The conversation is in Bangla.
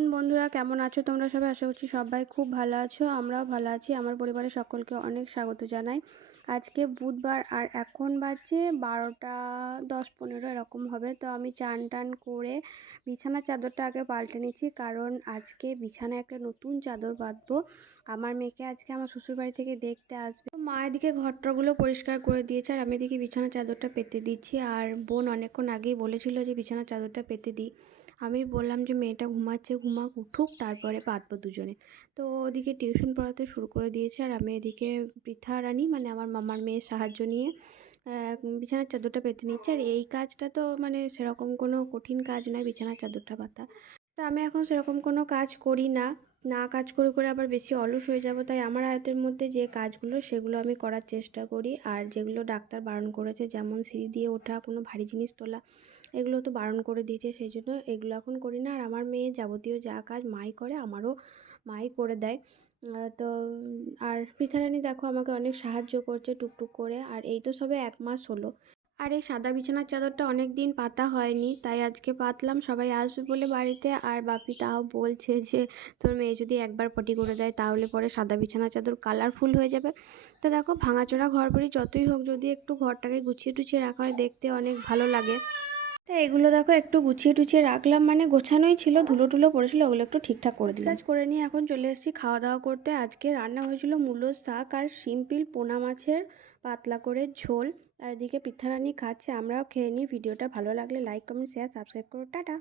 আফটারনুন বন্ধুরা? কেমন আছো তোমরা সবাই? আশা করছি সবাই খুব ভালো আছো, আমরাও ভালো আছি। আমার পরিবারের সকলকে অনেক স্বাগত জানাই। আজকে বুধবার আর এখন বাজছে বারোটা দশ পনেরো এরকম হবে। তো আমি চান টান করে বিছানার চাদরটা আগে পাল্টে নিচ্ছি, কারণ আজকে বিছানায় একটা নতুন চাদর বাঁধবো। আমার মেয়েকে আজকে আমার শ্বশুরবাড়ি থেকে দেখতে আসবে। মা এদিকে ঘরটাগুলো পরিষ্কার করে দিয়েছে, আর আমি এদিকে বিছানার চাদরটা পেতে দিচ্ছি। আর বোন অনেকক্ষণ আগেই বলেছিল যে বিছানার চাদরটা পেতে দিই। আমি বললাম যে মেয়েটা ঘুমাচ্ছে, ঘুমাক, উঠুক, তারপরে পাতবো দুজনে। তো ওদিকে টিউশন পড়াতে শুরু করে দিয়েছে আর আমি এদিকে পৃথা রানী মানে আমার মামার মেয়ের সাহায্য নিয়ে বিছানার চাদরটা পেতে নিচ্ছে। আর এই কাজটা তো মানে সেরকম কোনো কঠিন কাজ নয়, বিছানার চাদরটা পাতা। তো আমি এখন সেরকম কোনো কাজ করি না। না কাজ করে করে আবার বেশি অলস হয়ে যাব। তাই আমার আয়তের মধ্যে যে কাজগুলো, সেগুলো আমি করার চেষ্টা করি। আর যেগুলো ডাক্তার বারণ করেছে, যেমন সিঁড়ি দিয়ে ওঠা, কোনো ভারী জিনিস তোলা এগুলো তো বারণ করে দিয়েছে, সেই জন্য এগুলো এখন করি না। আর আমার মেয়ে যাবতীয় যা কাজ মাই করে, আমারও মাই করে দেয়। তো, আর পৃথারানী দেখো আমাকে অনেক সাহায্য করছে টুকটুক করে, আর এই তো সবে এক মাস হলো। আর এই সাদা বিছানার চাদরটা অনেক দিন পাতা হয়নি, তাই আজকে পাতলাম, সবাই আসবে বলে বাড়িতে। আর বাপি তাও বলছে যে, তোর মেয়ে যদি একবার পটি করে দেয়, তাহলে পরে সাদা বিছানার চাদর কালারফুল হয়ে যাবে। তো দেখো ভাঙাচোরা ঘর বাড়ি যতই হোক, যদি একটু ঘরটাকে গুছিয়ে টুছিয়ে রাখা হয়, দেখতে অনেক ভালো লাগে। তো এগুলো দেখো একটু গুছিয়ে টুছিয়ে রাখলাম। মানে গোছানোই ছিল ধুলো টুলো পড়েছিল, ওগুলো একটু ঠিকঠাক করে দিলাম। কাজ করে নিয়ে এখন চলে এসেছি খাওয়া দাওয়া করতে। আজকে রান্না হয়েছিল মূলোর শাক আর সিম্পিল পোনা মাছের পাতলা করে ঝোল। আর এদিকে পিঠারানি খাচ্ছে, আমরাও খেয়ে নিই। ভিডিওটা ভালো লাগলে লাইক কমেন্ট শেয়ার সাবস্ক্রাইব করো। Ta ta!